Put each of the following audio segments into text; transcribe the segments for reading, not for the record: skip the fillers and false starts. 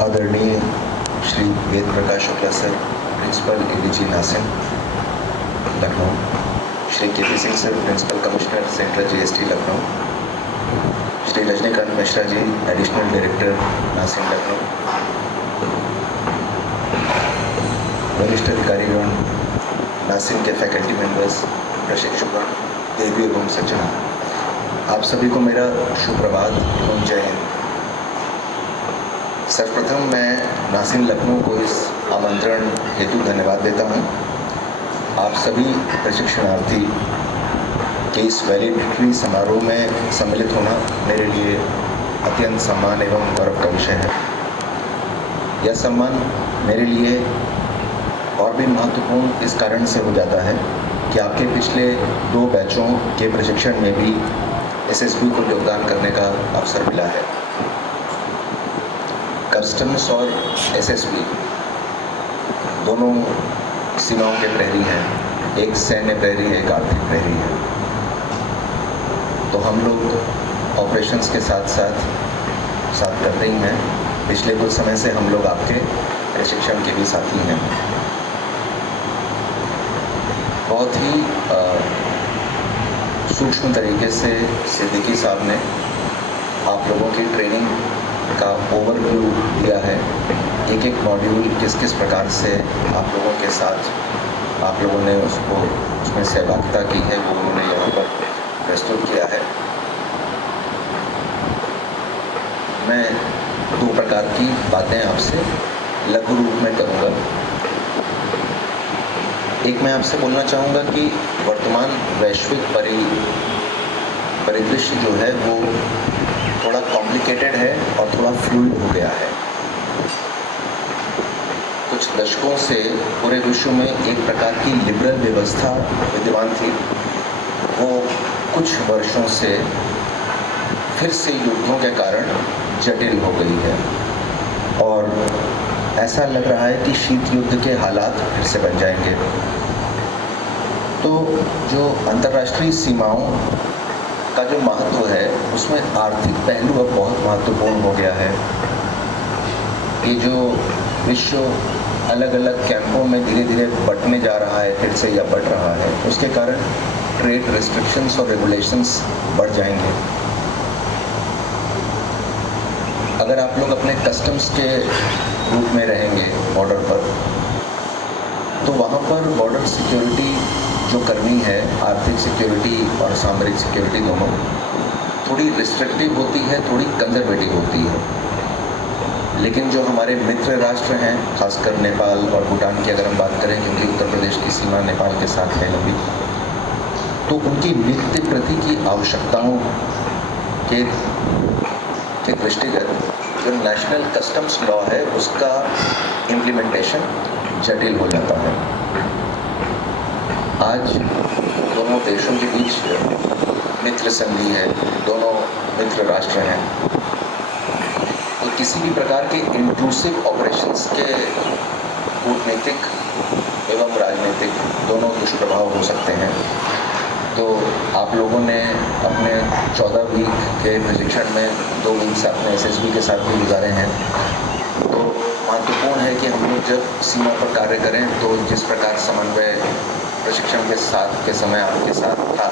आदरणीय Shri Ved Prakash Shukla sir, principal ADG NACIN Lucknow, Shri K P. Singh sir, principal commissioner central GST Lucknow, Shri Rajnikant Mishra ji, additional director NACIN Lucknow, वरिष्ठ अधिकारीगण, नासिम के faculty members, प्रशिक्षुगण, देवी एवं सज्जन, आप सभी को मेरा सुप्रभात एवं जय हिंद। सर्वप्रथम मैं नासिम लखनऊ को इस आमंत्रण हेतु धन्यवाद देता हूं। आप सभी प्रशिक्षणार्थी के इस वैलिडिटी समारोह में सम्मिलित होना मेरे लिए अत्यंत सम्मान एवं गौरव का विषय है। यह सम्मान मेरे लिए और भी महत्वपूर्ण इस कारण से हो जाता है कि आपके पिछले 2 बैचों के प्रशिक्षण में भी एसएसबी को योगदान करने का अवसर मिला है। कस्टम्स और एसएसबी दोनों सीमाओं के प्रहरी हैं, एक सैन्य प्रहरी है, एक आर्थिक प्रहरी है। तो हम लोग ऑपरेशंस के साथ साथ करते ही हैं। पिछले कुछ समय से हम लोग आपके प्रशिक्षण के भी साथी हैं। बहुत ही सूक्ष्म तरीके से सिद्दीकी साहब ने आप लोगों की ट्रेनिंग का ओवरव्यू दिया है। एक एक मॉड्यूल किस किस प्रकार से आप लोगों के साथ आप लोगों ने उसमें सहभागिता की है, वो उन्होंने यहाँ पर प्रस्तुत किया है। मैं 2 प्रकार की बातें आपसे लघु रूप में करूँगा। एक, मैं आपसे बोलना चाहूँगा कि वर्तमान वैश्विक परिदृश्य जो है वो थोड़ा कॉम्प्लिकेटेड है और थोड़ा फ्लूइड हो गया है। कुछ दशकों से पूरे विश्व में एक प्रकार की लिबरल व्यवस्था विद्यमान थी, वो कुछ वर्षों से फिर से युद्धों के कारण जटिल हो गई है और ऐसा लग रहा है कि शीत युद्ध के हालात फिर से बन जाएंगे। तो जो अंतर्राष्ट्रीय सीमाओं का जो महत्व है उसमें आर्थिक पहलू अब बहुत महत्वपूर्ण हो गया है। ये जो विश्व अलग अलग कैंपों में धीरे धीरे बंटने जा रहा है, फिर से या बढ़ रहा है, उसके कारण ट्रेड रिस्ट्रिक्शंस और रेगुलेशंस बढ़ जाएंगे। अगर आप लोग अपने कस्टम्स के रूप में रहेंगे बॉर्डर पर, तो वहाँ पर बॉर्डर सिक्योरिटी जो करनी है, आर्थिक सिक्योरिटी और सामरिक सिक्योरिटी दोनों, थोड़ी रिस्ट्रिक्टिव होती है, थोड़ी कंजर्वेटिव होती है। लेकिन जो हमारे मित्र राष्ट्र हैं, खासकर नेपाल और भूटान की अगर हम बात करें, क्योंकि उत्तर प्रदेश की सीमा नेपाल के साथ है लंबी, तो उनकी नित्य प्रति की आवश्यकताओं के दृष्टिगत जो नेशनल कस्टम्स लॉ है उसका इम्प्लीमेंटेशन जटिल हो जाता है। आज दोनों देशों के बीच मित्र संधि है, दोनों मित्र राष्ट्र हैं, तो किसी भी प्रकार के इंट्रूसिव ऑपरेशंस के कूटनीतिक एवं राजनीतिक दोनों दुष्प्रभाव हो सकते हैं। तो आप लोगों ने अपने 14 वीक के प्रशिक्षण में 2 वीक्स अपने एसएसबी के साथ भी गुजारे हैं। तो महत्वपूर्ण है कि हम लोग जब सीमा पर कार्य करें तो जिस प्रकार समन्वय प्रशिक्षण के समय आपके साथ था,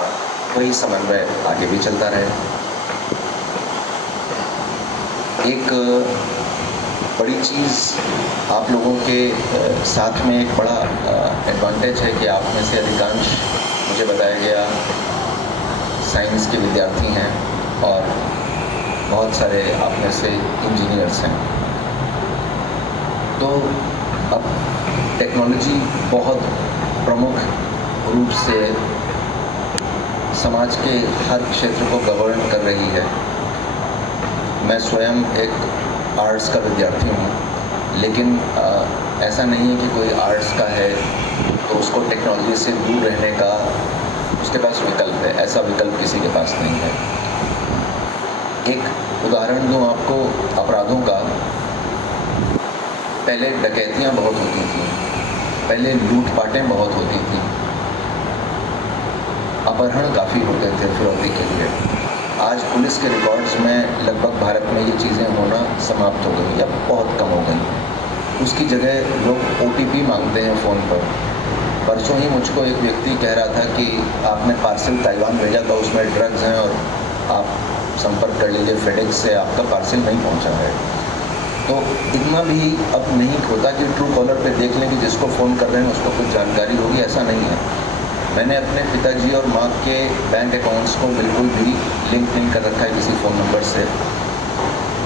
वही समन्वय आगे भी चलता रहे। एक बड़ी चीज़ आप लोगों के साथ में एक बड़ा एडवांटेज है कि आप में से अधिकांश, मुझे बताया गया, साइंस के विद्यार्थी हैं और बहुत सारे आप में से इंजीनियर्स हैं। तो अब टेक्नोलॉजी बहुत प्रमुख रूप से समाज के हर क्षेत्र को गवर्न कर रही है। मैं स्वयं एक आर्ट्स का विद्यार्थी हूँ, लेकिन ऐसा नहीं है कि कोई आर्ट्स का है तो उसको टेक्नोलॉजी से दूर रहने का उसके पास विकल्प है। ऐसा विकल्प किसी के पास नहीं है। एक उदाहरण दूँ आपको अपराधों का। पहले डकैतियाँ बहुत होती थी, पहले लूटपाटें बहुत होती थी, अपहरण काफ़ी होते थे फिरौती के लिए। आज पुलिस के रिकॉर्ड्स में लगभग भारत में ये चीज़ें होना समाप्त हो गई या बहुत कम हो गई। उसकी जगह लोग OTP मांगते हैं फ़ोन पर। परसों ही मुझको एक व्यक्ति कह रहा था कि आपने पार्सल ताइवान भेजा था, उसमें ड्रग्स हैं और आप संपर्क कर लीजिए फेडेक्स से, आपका पार्सल नहीं पहुंचा है। तो इतना भी अब नहीं होता कि ट्रू कॉलर पे देख लें कि जिसको फ़ोन कर रहे हैं उसको कुछ जानकारी होगी, ऐसा नहीं है। मैंने अपने पिताजी और माँ के बैंक अकाउंट्स को बिल्कुल भी लिंक नहीं कर रखा है किसी फ़ोन नंबर से,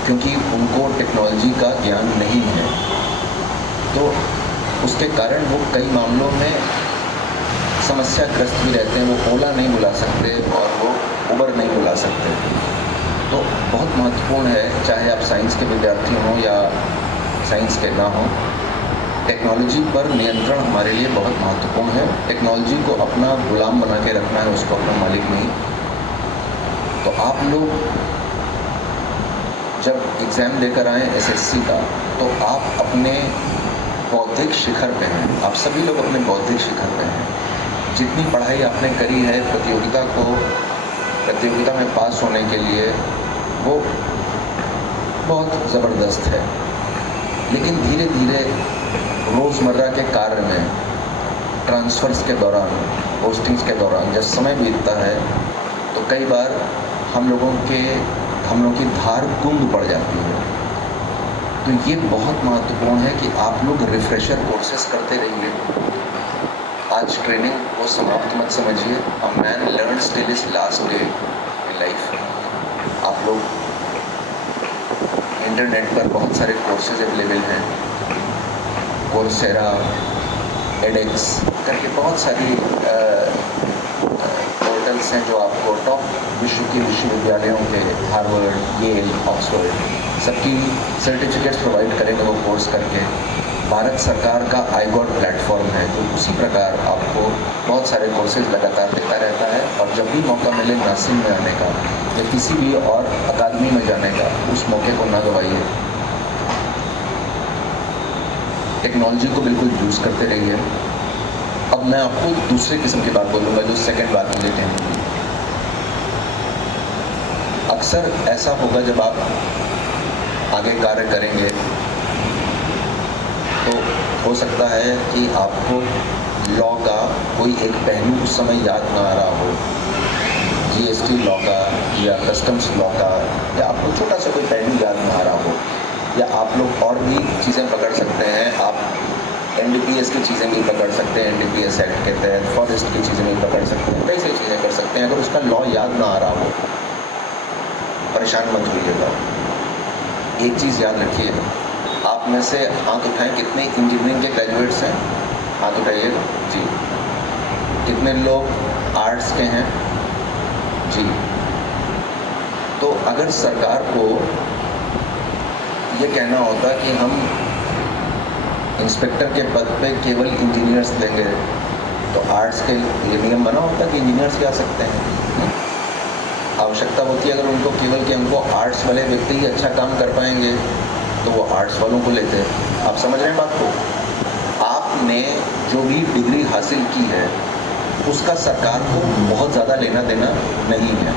क्योंकि उनको टेक्नोलॉजी का ज्ञान नहीं है। तो उसके कारण वो कई मामलों में समस्याग्रस्त भी रहते हैं। वो ओला नहीं बुला सकते और वो उबर नहीं बुला सकते। तो बहुत महत्वपूर्ण है, चाहे आप साइंस के विद्यार्थी हों या साइंस के ना हों, टेक्नोलॉजी पर नियंत्रण हमारे लिए बहुत महत्वपूर्ण है। टेक्नोलॉजी को अपना गुलाम बना के रखना है, उसको अपना मालिक नहीं। तो आप लोग जब एग्ज़ाम देकर आएँ SSC का, तो आप अपने बौद्धिक शिखर पे हैं। आप सभी लोग अपने बौद्धिक शिखर पे हैं। जितनी पढ़ाई आपने करी है प्रतियोगिता में पास होने के लिए, वो बहुत ज़बरदस्त है। लेकिन धीरे धीरे रोज़मर्रा के कार्य में, ट्रांसफ़र्स के दौरान, पोस्टिंग्स के दौरान जब समय बीतता है, तो कई बार हम लोगों की धार गुम पड़ जाती है। तो ये बहुत महत्वपूर्ण है कि आप लोग रिफ्रेशर कोर्सेज करते रहिए। आज ट्रेनिंग को समाप्त मत समझिए। A man learns till his last day in life. आप लोग इंटरनेट पर बहुत सारे कोर्सेज अवेलेबल हैं, कोर्सेरा, एडेक्स करके बहुत सारी पोर्टल्स हैं जो आपको टॉप विश्वविद्यालयों के, हार्वर्ड, येल, ऑक्सफोर्ड, सबकी सर्टिफिकेट्स प्रोवाइड करेंगे वो कोर्स करके। भारत सरकार का iGOT प्लेटफॉर्म है, जो उसी प्रकार आपको बहुत सारे कोर्सेज लगातार देता रहता है। और जब भी मौका मिले नासिम में आने का या किसी भी और अकादमी में जाने का, उस मौके को ना गवाइए। टेक्नोलॉजी को बिल्कुल यूज़ करते रहिए। अब मैं आपको एक दूसरे किस्म की बात बोलूँगा, जो सेकंड बात मुझे कहनी थी। अक्सर ऐसा होगा जब आप आगे कार्य करेंगे, तो हो सकता है कि आपको लॉ का कोई एक पहलू उस समय याद ना आ रहा हो, GST लॉ का या कस्टम्स लॉ का, या आपको छोटा सा कोई पहलू याद ना आ रहा हो। या आप लोग और भी चीज़ें पकड़ सकते हैं। आप NDPS की चीज़ें भी पकड़ सकते हैं, NDPS एक्ट के तहत फॉरेस्ट की चीज़ें भी पकड़ सकते हैं, कई सारी चीज़ें कर सकते हैं। अगर उसका लॉ याद ना आ रहा हो, परेशान मत होइएगा। एक चीज़ याद रखिए, आप में से हाथ उठाएं, कितने इंजीनियरिंग के ग्रेजुएट्स हैं? हाथ उठाइएगा जी। कितने लोग आर्ट्स के हैं? जी। तो अगर सरकार को ये कहना होता कि हम इंस्पेक्टर के पद पे केवल इंजीनियर्स लेंगे, तो आर्ट्स के ये नियम बना होता कि इंजीनियर्स भी आ सकते हैं। आवश्यकता होती है अगर उनको केवल कि हमको आर्ट्स वाले व्यक्ति ही अच्छा काम कर पाएंगे, तो वो आर्ट्स वालों को लेते हैं। आप समझ रहे हैं बात को? आपने जो भी डिग्री हासिल की है, उसका सरकार को बहुत ज़्यादा लेना देना नहीं है।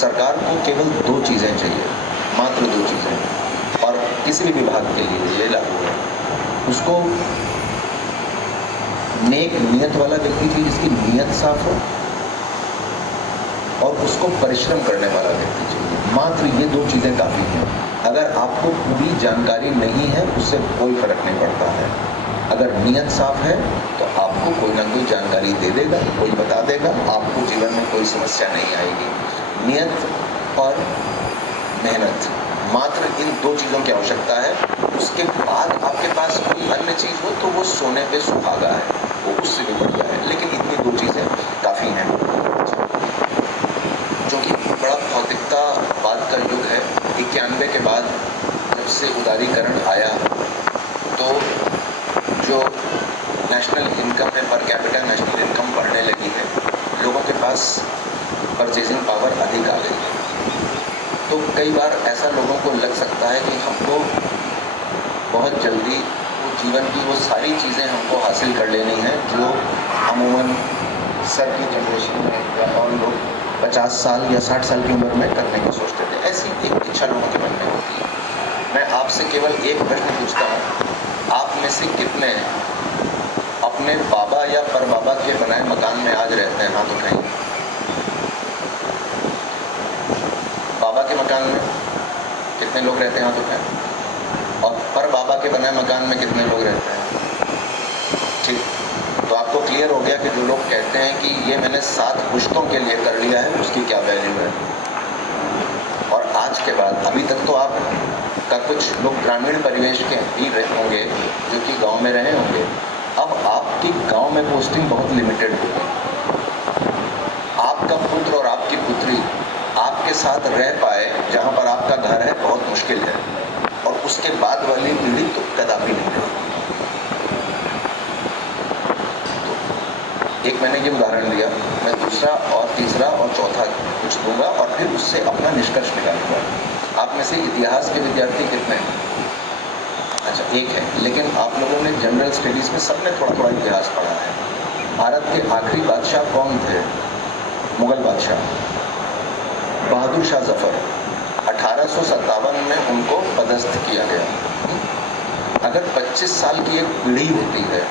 सरकार को केवल 2 चीज़ें चाहिए, मात्र 2 चीज़ें, और किसी भी विभाग के लिए ये लागू है। उसको नेक नियत वाला व्यक्ति चाहिए, जिसकी नियत साफ हो, और उसको परिश्रम करने वाला व्यक्ति चाहिए। मात्र ये 2 चीज़ें काफ़ी हैं। अगर आपको पूरी जानकारी नहीं है, उससे कोई फर्क नहीं पड़ता है। अगर नियत साफ है, तो आपको कोई ना कोई जानकारी दे देगा, कोई बता देगा, आपको जीवन में कोई समस्या नहीं आएगी। नियत और मेहनत, मात्र इन 2 चीज़ों की आवश्यकता है। उसके बाद आपके पास कोई अन्य चीज़ हो, तो वो सोने पे सुहागा है, वो उससे भी बढ़िया है। लेकिन इतनी 2 चीज़ें काफ़ी हैं। जो कि बड़ा भौतिकतावाद का युग है। 91 के बाद जब से उदारीकरण आया, तो जो नेशनल इनकम है, पर कैपिटा नेशनल इनकम बढ़ने लगी है, लोगों के पास परचेजिंग पावर अधिक आ गई है। तो कई बार ऐसा लोगों को लग सकता है कि हमको बहुत जल्दी वो जीवन की वो सारी चीज़ें हमको हासिल कर लेनी है जो अमूमन सर की जनरेशन में या और लोग 50 साल या 60 साल की उम्र में करने की सोचते थे। ऐसी एक इच्छा लोगों के मन में होती है। मैं आपसे केवल एक प्रश्न पूछता हूँ, आप में से कितने अपने बाबा या परबाबा के बनाए मकान में आज रहते हैं? हाथ उठाइए। बाबा के मकान में कितने लोग रहते हैं? हाथ उठाएं। और परबाबा के बनाए मकान में कितने लोग रहते हैं? ठीक, तो आपको क्लियर हो गया कि जो लोग कहते हैं कि ये मैंने 7 पुश्तों के लिए कर लिया है, उसकी क्या वैल्यू है। और आज के बाद अभी तक तो आप का कुछ लोग ग्रामीण परिवेश के ही रहे होंगे, जो कि गांव में रहे होंगे। अब आपकी गांव में पोस्टिंग बहुत लिमिटेड होगी। आपका पुत्र और आपकी पुत्री आपके साथ रह पाए जहां पर आपका घर है, बहुत मुश्किल है। और उसके बाद वाली पीढ़ी तो कदापि नहीं रहेगी। एक मैंने ये उदाहरण लिया, मैं दूसरा और तीसरा और चौथा कुछ दूंगा और फिर उससे अपना निष्कर्ष निकालूंगा। आप में से इतिहास के विद्यार्थी कितने हैं? अच्छा, एक है। लेकिन आप लोगों ने जनरल स्टडीज़ में सबने थोड़ा थोड़ा इतिहास पढ़ा है। भारत के आखिरी बादशाह कौन थे? मुगल बादशाह बहादुर शाह जफर। 1857 में उनको पदस्थ किया गया। अगर 25 साल की एक पीढ़ी होती है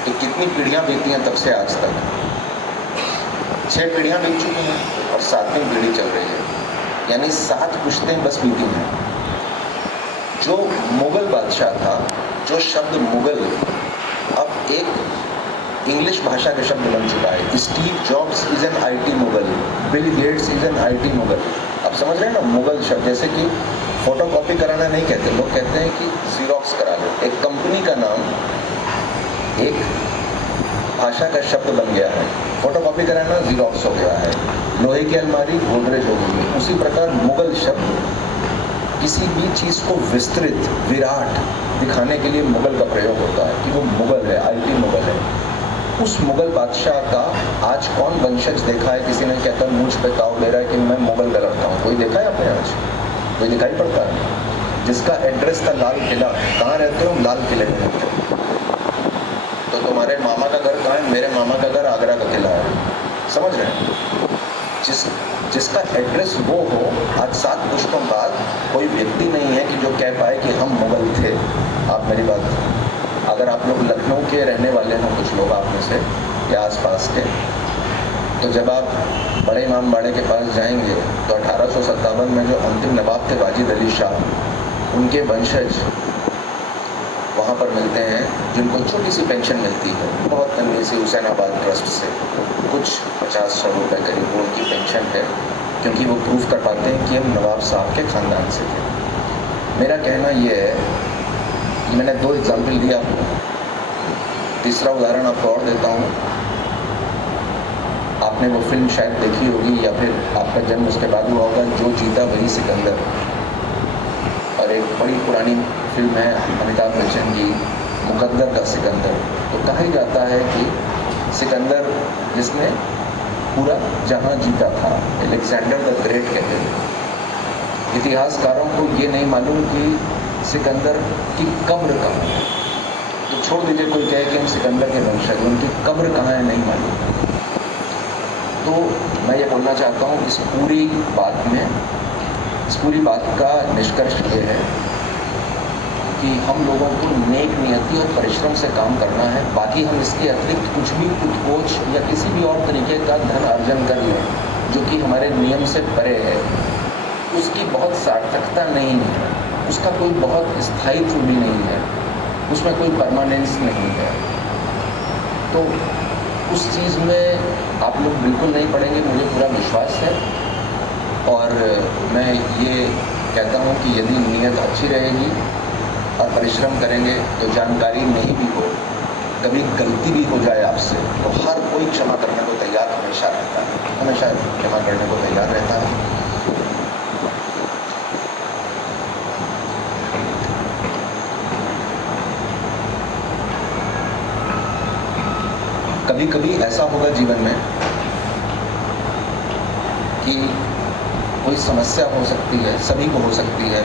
तो कितनी पीढ़ियां बीती हैं तब से आज तक? 6 पीढ़ियां बीत चुकी हैं और 7वीं पीढ़ी चल रही है, यानी 7 पुश्तें बस बीती हैं। जो मुगल बादशाह था, जो शब्द मुगल अब एक इंग्लिश भाषा का शब्द बन चुका है। Steve jobs is an IT Mughal, Bill Gates is an IT Mughal. आप समझ रहे हैं ना, मुगल शब्द। जैसे कि फोटो कॉपी कराना नहीं कहते, लोग कहते हैं कि जीरोक्स करा लो। एक कंपनी का नाम एक भाषा का शब्द बन गया है। फोटो कॉपी कराना जीरोक्स हो गया है। लोहे की अलमारी गोदरेज हो गई। उसी प्रकार मुगल शब्द किसी भी चीज़ को विस्तृत, विराट दिखाने के लिए मुगल का प्रयोग होता है कि वो मुगल है, IT मुगल है। उस मुगल बादशाह का आज कौन वंशज देखा है? किसी ने कहता मुझ पे ताव दे रहा है कि मैं मुगल का लड़का हूँ। कोई देखा है आपने आज? कोई दिखाई पड़ता है? जिसका एड्रेस था लाल किला। कहाँ रहते हो? लाल किले में रहते हो। तो तुम्हारे मामा का घर कहाँ है? मेरे मामा का घर आगरा का किला है। समझ रहे हैं? जिसका एड्रेस वो हो, आज 7 पुश्तों बाद कोई व्यक्ति नहीं है कि जो कह पाए कि हम मुगल थे। आप मेरी बात, अगर आप लोग लखनऊ के रहने वाले हों, कुछ लोग आप में से या आसपास के, तो जब आप बड़े इमाम बाड़े के पास जाएंगे तो 1857 में जो अंतिम नवाब थे वाजिद अली शाह, उनके वंशज वहाँ पर मिलते हैं, जिनको छोटी सी पेंशन मिलती है, बहुत नन्ही सी, हुसैनाबाद ट्रस्ट से कुछ 50-100 रुपये करीब उनकी पेंशन है, क्योंकि वो प्रूफ कर पाते हैं कि हम नवाब साहब के ख़ानदान से थे। मेरा कहना ये है कि मैंने 2 एग्जाम्पल दिया आपको, तीसरा उदाहरण आपको और देता हूँ। आपने वो फिल्म शायद देखी होगी या फिर आपका जन्म उसके बाद हुआ होगा, जो जीता वही सिकंदर। और एक बड़ी पुरानी फिल्म है अमिताभ बच्चन की, मुकद्दर का सिकंदर। तो कहा ही जाता है कि सिकंदर जिसने पूरा जहां जीता था, अलेक्जेंडर द ग्रेट कहते थे। इतिहासकारों को ये नहीं मालूम कि सिकंदर की कब्र कहाँ है। तो छोड़ दीजिए कोई कहे कि हम सिकंदर के वंशज, उनकी कब्र कहाँ है नहीं मालूम। तो मैं ये बोलना चाहता हूँ, इस पूरी बात का निष्कर्ष ये है कि हम लोगों को नेक नियति और परिश्रम से काम करना है। बाकी हम इसके अतिरिक्त कुछ भी उत्कोच या किसी भी और तरीके का धन अर्जन कर लें जो कि हमारे नियम से परे है, उसकी बहुत सार्थकता नहीं है, उसका कोई बहुत स्थायित्व भी नहीं है, उसमें कोई परमानेंस नहीं है। तो उस चीज़ में आप लोग बिल्कुल नहीं पड़ेंगे, मुझे पूरा विश्वास है। और मैं ये कहता हूँ कि यदि नीयत अच्छी रहेगी और परिश्रम करेंगे तो जानकारी नहीं भी हो, कभी गलती भी हो जाए आपसे, तो हर कोई क्षमा करने को तैयार हमेशा रहता है, हमेशा क्षमा करने को तैयार रहता है। कभी कभी ऐसा होगा जीवन में कि कोई समस्या हो सकती है, सभी को हो सकती है।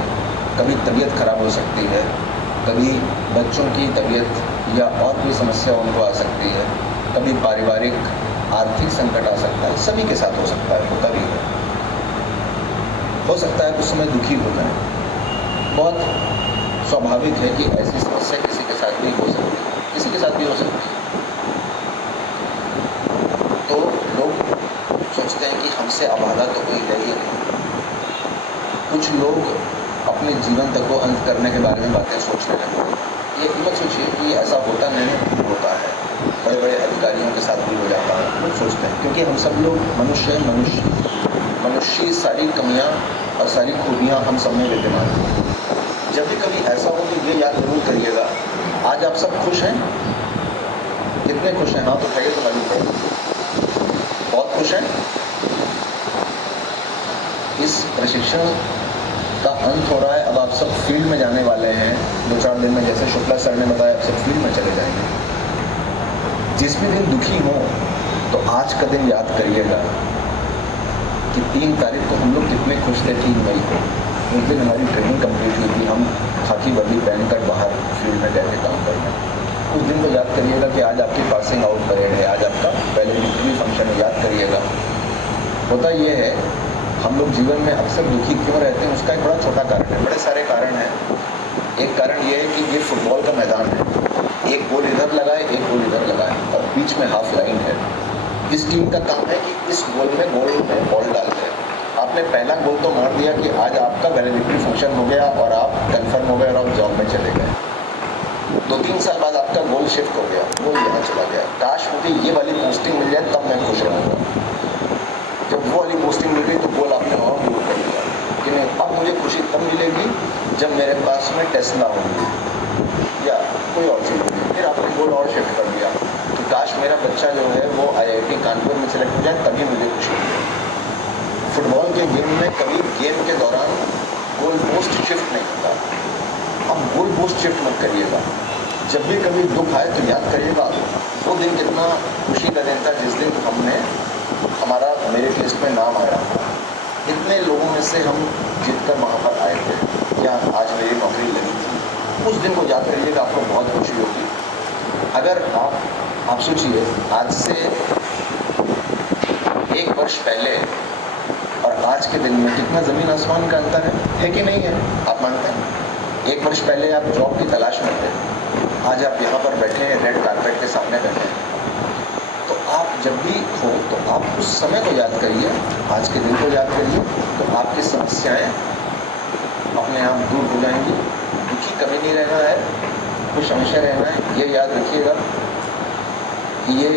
कभी तबीयत खराब हो सकती है, कभी बच्चों की तबीयत या और कोई समस्या उनको आ सकती है, कभी पारिवारिक आर्थिक संकट आ सकता है, सभी के साथ हो सकता है, होता भी है। हो सकता है उस समय दुखी हो जाए, बहुत स्वाभाविक है कि ऐसी समस्या किसी के साथ भी हो सकती है, किसी के साथ भी हो सकती है। तो लोग सोचते हैं कि हमसे अबाधा तो कोई है ही नहीं। कुछ लोग अपने जीवन तक को अंत करने के बारे में बातें सोचने लगते हैं। ये मत सोचिए कि ऐसा होता नहीं होता है, बड़े बड़े अधिकारियों के साथ भी हो जाता है, लोग सोचते हैं। क्योंकि हम सब लोग मनुष्य मनुष्य सारी कमियां और सारी खूबियां हम सब में विद्यमान हैं। जब भी कभी ऐसा हो तो ये याद जरूर करिएगा, आज आप सब खुश हैं? कितने खुश हैं? हाँ तो उठाइए तो मालूम पड़े। बहुत खुश हैं? इस प्रशिक्षण का अंत हो रहा है, अब आप सब फील्ड में जाने वाले हैं 2-4 दिन में। जैसे शुक्ला सर ने बताया, आप सब फील्ड में चले जाएंगे। जिस भी दिन दुखी हो तो आज का दिन याद करिएगा कि 3 तारीख को हम लोग कितने खुश थे। 3 मई को उस दिन हमारी ट्रेनिंग कंप्लीट हुई थी, हम खाकी वर्दी पहनकर बाहर फील्ड में गए थे काम करने। उस दिन को याद करिएगा कि आज आपकी पासिंग आउट परेड है, आज आपका वैलेडिक्टरी फंक्शन है, याद करिएगा। होता ये है, हम लोग जीवन में अक्सर दुखी क्यों रहते हैं, उसका एक बड़ा छोटा कारण है। बड़े सारे कारण हैं। एक कारण ये है कि ये फुटबॉल का मैदान है, एक गोल इधर लगाए, एक गोल इधर लगाए और बीच में हाफ लाइन है। इस टीम का काम है कि इस गोल में बॉल डाल दें। आपने पहला गोल तो मार दिया कि आज आपका वैलेडिक्टरी फंक्शन हो गया और आप कन्फर्म हो गए और आप जॉब में चले गए। 2-3 साल बाद आपका गोल शिफ्ट हो गया, गोल यहाँ चला गया। काश मुझे ये वाली पोस्टिंग मिल जाए, तब मैं खुश रहूँगा। जब वो वाली पोस्टिंग मिल गई तो गोल आपने और दूर कर दिया कि नहीं, अब मुझे खुशी तब मिलेगी जब मेरे पास में टेस्ला होगी या कोई और चीज़ होगी। फिर आपने गोल और शिफ्ट कर दिया कि काश मेरा बच्चा जो है वो IIT कानपुर में सेलेक्ट हो जाए, तभी मुझे खुशी मिलेगी। फुटबॉल के गेम में कभी गेम के दौरान गोल पोस्ट शिफ्ट नहीं होता। अब गोल पोस्ट शिफ्ट मत करिएगा। जब भी कभी दुख आए तो याद करिएगा वो दिन कितना खुशी का दिन था जिस दिन हमने हमारा मेरिट लिस्ट में नाम आया। इतने लोगों में से हम जीतकर वहाँ पर आए थे, क्या आज मेरी नौकरी लगी थी। उस दिन को याद करिएगा, आपको बहुत खुशी होगी। अगर आप सोचिए, आज से 1 वर्ष पहले और आज के दिन में कितना ज़मीन आसमान का अंतर है कि नहीं है? आप मानते हैं? 1 वर्ष पहले आप जॉब की तलाश में थे, आज आप यहाँ पर बैठे हैं, रेड कारपेट के सामने बैठे हैं। तो आप जब भी हो तो आप उस समय को याद करिए, आज के दिन को याद करिए, तो आपकी समस्याएं अपने आप दूर हो जाएंगी। दुखी कभी नहीं रहना है, खुश हमेशा रहना है। ये याद रखिएगा कि ये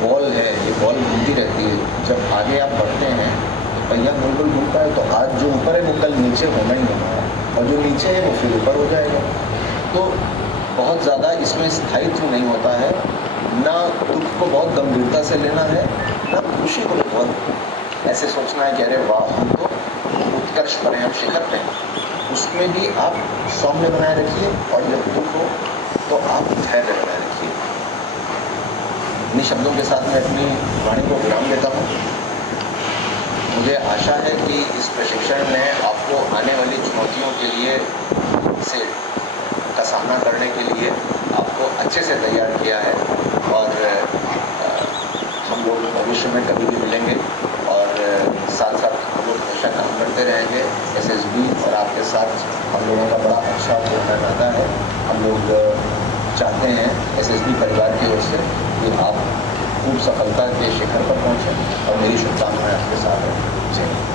बॉल है, ये बॉल घूमती रहती है। जब आगे आप बढ़ते हैं तो पहिया गोल गोल घूमता है, तो आज जो ऊपर है वो कल नीचे होना ही होना है, और जो नीचे है वो फिर ऊपर हो जाएगा। तो बहुत ज़्यादा इसमें स्थायित्व नहीं होता है। ना दुख को बहुत गंभीरता से लेना है, ना खुशी को बहुत ऐसे सोचना है कि अरे वाह हम तो उत्कर्ष पर हैं, हम शिखर पे हैं। उसमें भी आप सौम्य बनाए रखिए, और जब दुख हो तो आप धैर्य बनाए रखिए। इन शब्दों के साथ मैं अपनी वाणी को विराम देता हूँ। मुझे आशा है कि इस प्रशिक्षण ने आपको आने वाली चुनौतियों के लिए का सामना करने के लिए आपको अच्छे से तैयार किया है। और हम लोग भविष्य में कभी भी मिलेंगे और साथ साथ हम लोग हमेशा काम करते रहेंगे। SSB और आपके साथ हम लोगों का बड़ा अच्छा पुराना नाता है। हम लोग चाहते हैं SSB परिवार की ओर से कि आप खूब सफलता के शिखर पर पहुँचें, और मेरी शुभकामनाएं आपके साथ हैं। जय हिंद।